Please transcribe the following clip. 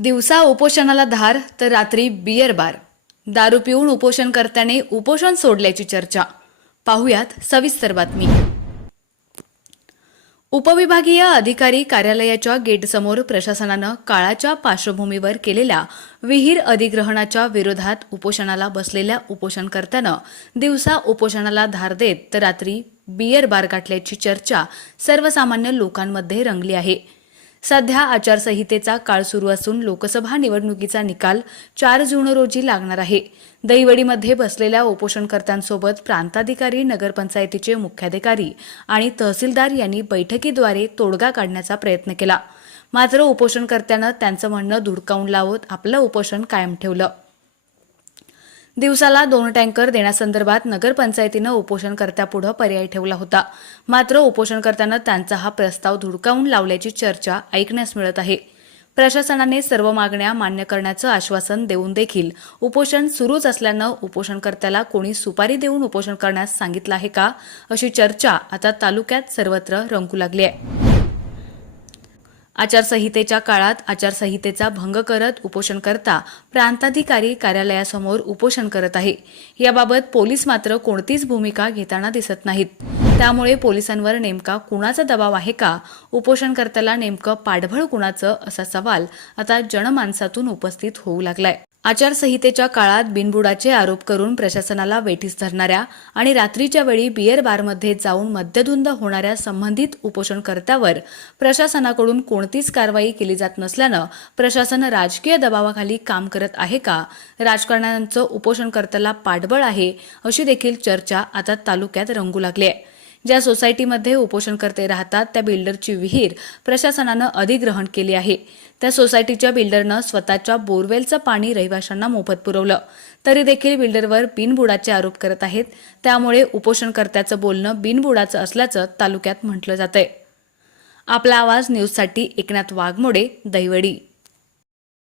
दिवसा उपोषणाला धार तर रात्री बियर बार. दारू पिऊन उपोषणकर्त्याने उपोषण सोडल्याची चर्चा. पाहुयात सविस्तर बातमी. उपविभागीय अधिकारी कार्यालयाच्या गेटसमोर प्रशासनानं काळाच्या पार्श्वभूमीवर केलेल्या विहीर अधिग्रहणाच्या विरोधात उपोषणाला बसलेल्या उपोषणकर्त्यानं दिवसा उपोषणाला धार देत तर रात्री बियर बार गाठल्याची चर्चा सर्वसामान्य लोकांमध्ये रंगली आहे. सध्या आचारसंहितेचा काळ सुरू असून लोकसभा निवडणुकीचा निकाल चार जून रोजी लागणार आहे. दहिवडीमध्ये बसलेल्या उपोषणकर्त्यांसोबत प्रांताधिकारी नगरपंचायतीचे मुख्याधिकारी आणि तहसीलदार यांनी बैठकीद्वारे तोडगा काढण्याचा प्रयत्न केला. मात्र उपोषणकर्त्यानं त्यांचं म्हणणं धुडकावून लावत आपलं उपोषण कायम ठेवलं. दिवसाला दोन टँकर देण्यासंदर्भात नगरपंचायतीनं उपोषणकर्त्यापुढं पर्याय ठेवला होता. मात्र उपोषणकर्त्यानं त्यांचा हा प्रस्ताव धुडकावून लावल्याची चर्चा ऐकण्यास मिळत आहे. प्रशासनाने सर्व मागण्या मान्य करण्याचं आश्वासन देऊन देखील उपोषण सुरूच असल्यानं उपोषणकर्त्याला कोणी सुपारी देऊन उपोषण करण्यास सांगितलं आहे का अशी चर्चा आता तालुक्यात सर्वत्र रंगू लागली आहे. आचारसंहितेच्या काळात आचारसंहितेचा भंग करत उपोषणकर्ता प्रांताधिकारी कार्यालयासमोर उपोषण करत आहे. याबाबत पोलीस मात्र कोणतीच भूमिका घेताना दिसत नाहीत. त्यामुळे पोलिसांवर नेमका कुणाचा दबाव आहे का? उपोषणकर्त्याला नेमकं पाठबळ कुणाचं? असा सवाल आता जनमानसातून उपस्थित होऊ लागलाय. आचारसंहितेच्या काळात बिनबुडाचे आरोप करून प्रशासनाला वेठीस धरणाऱ्या आणि रात्रीच्या वेळी बियर बारमध्ये जाऊन मद्यधुंद होणाऱ्या संबंधित उपोषणकर्त्यावर प्रशासनाकडून कोणतीच कारवाई केली जात नसल्यानं प्रशासन राजकीय दबावाखाली काम करत आहे का? राजकारण्यांचं उपोषणकर्त्याला पाठबळ आहे अशी देखील चर्चा आता तालुक्यात रंगू लागली आहे. ज्या सोसायटीमध्ये उपोषणकर्ते राहतात त्या बिल्डरची विहीर प्रशासनानं अधिग्रहण केली आहे. त्या सोसायटीच्या बिल्डरनं स्वतःच्या बोरवेलचं पाणी रहिवाशांना मोफत पुरवलं. तरी देखील बिल्डरवर बिनबुडाचे आरोप करत आहेत. त्यामुळे उपोषणकर्त्याचं बोलणं बिनबुडाचं असल्याचं तालुक्यात म्हटलं जातंय. आपला आवाज न्यूजसाठी एकनाथ वाघमोडे दहिवडी.